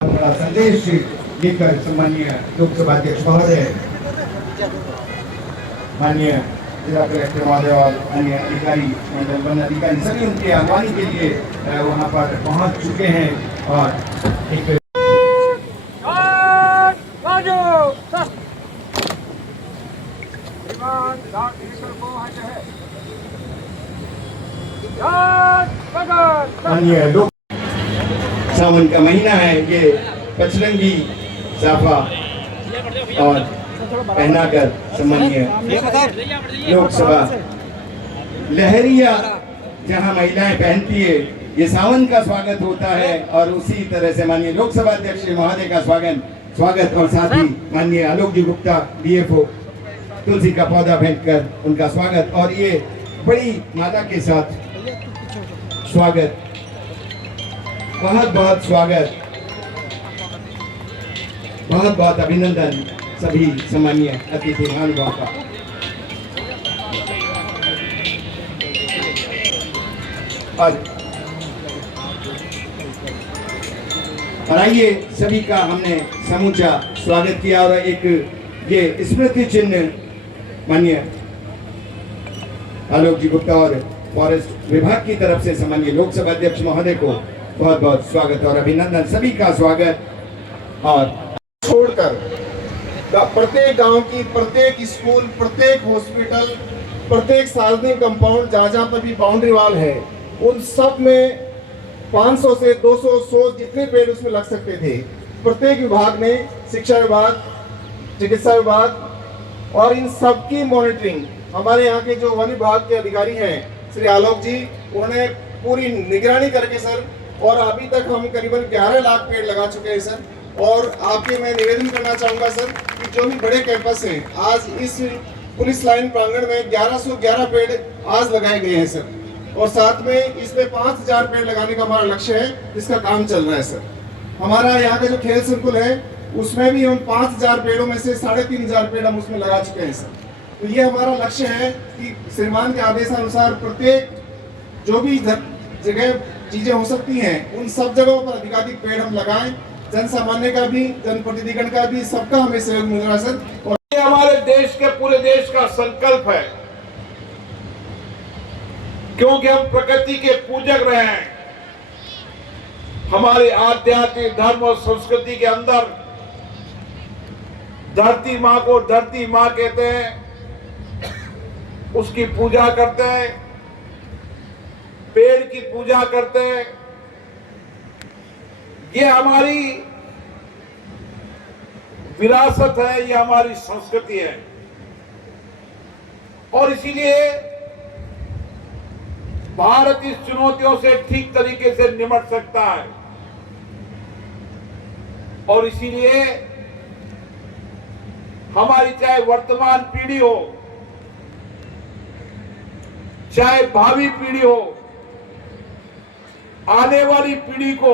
बड़ा संदेश लेकर सम्माननीय लोकसभा अध्यक्ष महोदय, माननीय जिला कलेक्टर महोदय और अन्य अधिकारी, मंडल वन अधिकारी सभी उनके आह्वान के लिए वहां पर पहुंच चुके हैं और एक अन्य लोग सावन का महीना है, ये पचरंगी साफा और पहनाकर सम्मानीय लोकसभा लहरिया जहां महिलाएं पहनती है, ये सावन का स्वागत होता है और उसी तरह से माननीय लोकसभा अध्यक्ष महोदय का स्वागत और साथ ही माननीय आलोक जी गुप्ता डीएफओ तुलसी का पौधा भेंटकर उनका स्वागत और ये बड़ी माला के साथ स्वागत, बहुत बहुत स्वागत, बहुत बहुत अभिनंदन सभी सम्मानीय अतिथि महानुभाव का। और आइए सभी का हमने समूचा स्वागत किया और एक ये स्मृति चिन्ह माननीय आलोक जी गुप्ता और फॉरेस्ट विभाग की तरफ से सम्मानीय लोकसभा अध्यक्ष महोदय को बहुत बहुत स्वागत और अभिनंदन, सभी का स्वागत। और छोड़कर प्रत्येक गांव की प्रत्येक स्कूल, प्रत्येक हॉस्पिटल, प्रत्येक सार्वजनिक कंपाउंड जहाँ पर भी बाउंड्री वॉल है, उन सब में 500 से 200 100 जितने पेड़ उसमें लग सकते थे। प्रत्येक विभाग ने, शिक्षा विभाग, चिकित्सा विभाग और इन सब की मॉनिटरिंग हमारे यहाँ के जो वन विभाग के अधिकारी हैं श्री आलोक जी, उन्होंने पूरी निगरानी करके सर, और अभी तक हम करीबन 11 लाख पेड़ लगा चुके हैं सर। और आपके मैं निवेदन करना चाहूँगा सर कि जो भी बड़े कैंपस हैं, आज इस पुलिस लाइन प्रांगण में 1111 पेड़ आज लगाए गए हैं सर, और साथ में इसमें 5000 पेड़ लगाने का हमारा लक्ष्य है, जिसका काम चल रहा है सर। हमारा यहाँ का जो खेल संकुल है उसमें भी हम 5000 पेड़ों में से 3500 पेड़ हम उसमें लगा चुके हैं सर। तो ये हमारा लक्ष्य है कि श्रीमान के आदेशानुसार प्रत्येक जो भी जगह चीजें हो सकती हैं, उन सब जगहों पर अधिकाधिक पेड़ हम लगाएं। जन सामान्य का भी, जनप्रतिनिधिगण का भी, सबका हमें सहयोग मिल रहा है सर। और ये हमारे देश के पूरे देश का संकल्प है, क्योंकि हम प्रकृति के पूजक रहे हैं। हमारे आध्यात्मिक धर्म और संस्कृति के अंदर धरती माँ को धरती माँ कहते हैं, उसकी पूजा करते हैं, पेड़ की पूजा करते हैं। ये हमारी विरासत है, ये हमारी संस्कृति है, और इसीलिए भारत इस चुनौतियों से ठीक तरीके से निपट सकता है। और इसीलिए हमारी चाहे वर्तमान पीढ़ी हो, चाहे भावी पीढ़ी हो, आने वाली पीढ़ी को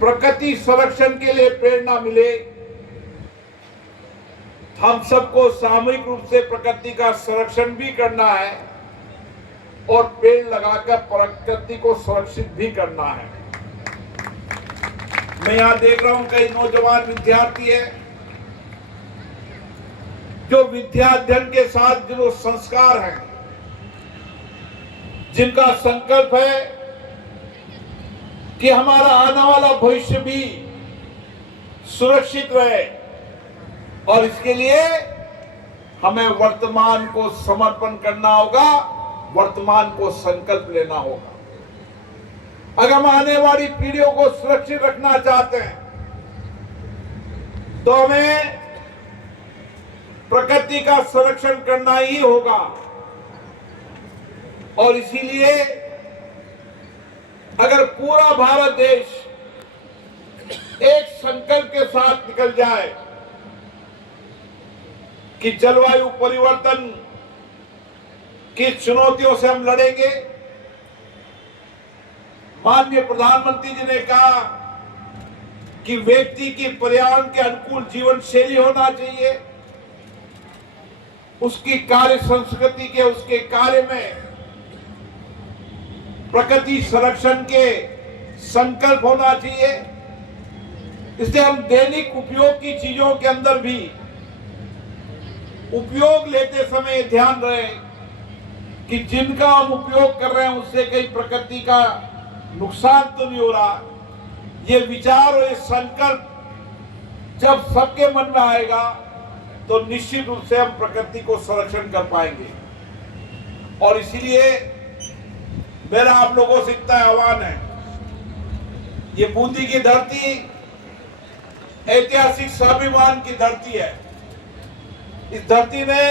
प्रकृति संरक्षण के लिए प्रेरणा मिले। हम सबको सामूहिक रूप से प्रकृति का संरक्षण भी करना है और पेड़ लगाकर प्रकृति को सुरक्षित भी करना है। मैं यहां देख रहा हूं कई नौजवान विद्यार्थी हैं जो विद्याध्ययन के साथ जो संस्कार हैं, जिनका संकल्प है कि हमारा आने वाला भविष्य भी सुरक्षित रहे, और इसके लिए हमें वर्तमान को समर्पण करना होगा, वर्तमान को संकल्प लेना होगा। अगर हम आने वाली पीढ़ियों को सुरक्षित रखना चाहते हैं तो हमें प्रकृति का संरक्षण करना ही होगा। और इसीलिए अगर पूरा भारत देश एक संकल्प के साथ निकल जाए कि जलवायु परिवर्तन की चुनौतियों से हम लड़ेंगे। माननीय प्रधानमंत्री जी ने कहा कि व्यक्ति की पर्यावरण के अनुकूल जीवन शैली होना चाहिए, उसकी कार्य संस्कृति के, उसके कार्य में प्रकृति संरक्षण के संकल्प होना चाहिए। इसलिए हम दैनिक उपयोग की चीजों के अंदर भी उपयोग लेते समय ध्यान रहे कि जिनका हम उपयोग कर रहे हैं उससे कहीं प्रकृति का नुकसान तो नहीं हो रहा। ये विचार और ये संकल्प जब सबके मन में आएगा तो निश्चित रूप से हम प्रकृति को संरक्षण कर पाएंगे। और इसीलिए मेरा आप लोगों से इतना आह्वान है, ये बूंदी की धरती ऐतिहासिक स्वाभिमान की धरती है। इस धरती ने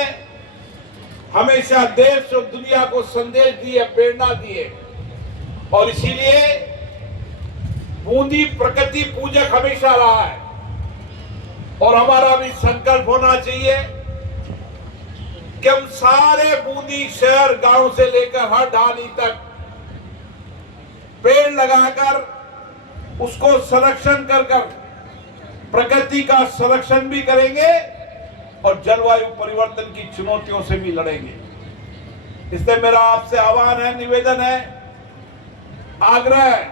हमेशा देश और दुनिया को संदेश दिए, प्रेरणा दिए, और इसीलिए बूंदी प्रकृति पूजक हमेशा रहा है। और हमारा भी संकल्प होना चाहिए कि हम सारे बूंदी शहर गांव से लेकर हर ढाणी तक पेड़ लगाकर उसको संरक्षण कर प्रकृति का संरक्षण भी करेंगे और जलवायु परिवर्तन की चुनौतियों से भी लड़ेंगे। इसलिए मेरा आपसे आह्वान है, निवेदन है, आग्रह है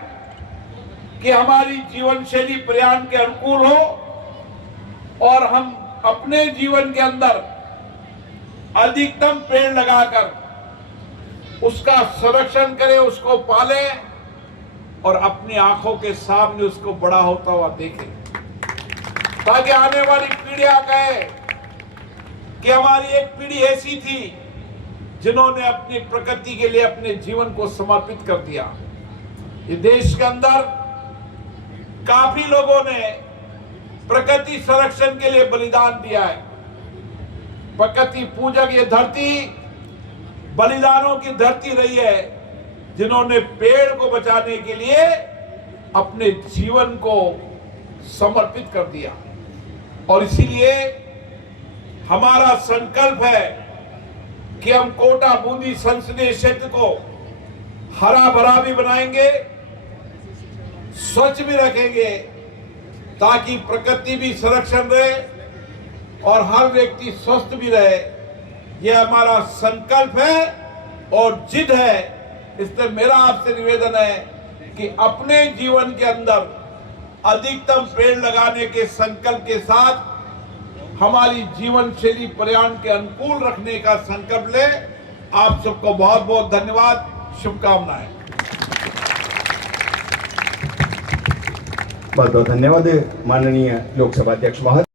कि हमारी जीवन शैली पर्यावरण के अनुकूल हो और हम अपने जीवन के अंदर अधिकतम पेड़ लगाकर उसका संरक्षण करें, उसको पालें और अपनी आंखों के सामने उसको बड़ा होता हुआ देखें, ताकि आने वाली पीढ़ियां कहे कि हमारी एक पीढ़ी ऐसी थी जिन्होंने अपनी प्रकृति के लिए अपने जीवन को समर्पित कर दिया। ये देश के अंदर काफी लोगों ने प्रकृति संरक्षण के लिए बलिदान दिया है। प्रकृति पूजक ये धरती बलिदानों की धरती रही है, जिन्होंने पेड़ को बचाने के लिए अपने जीवन को समर्पित कर दिया। और इसीलिए हमारा संकल्प है कि हम कोटा बूंदी संसदीय क्षेत्र को हरा भरा भी बनाएंगे, स्वच्छ भी रखेंगे, ताकि प्रकृति भी संरक्षण रहे और हर व्यक्ति स्वस्थ भी रहे। यह हमारा संकल्प है और जिद है। इसलिए मेरा आपसे निवेदन है कि अपने जीवन के अंदर अधिकतम पेड़ लगाने के संकल्प के साथ हमारी जीवन शैली पर्यावरण के अनुकूल रखने का संकल्प ले। आप सबको बहुत बहुत धन्यवाद, शुभकामनाएं। बहुत बहुत धन्यवाद माननीय लोकसभा अध्यक्ष महोदय।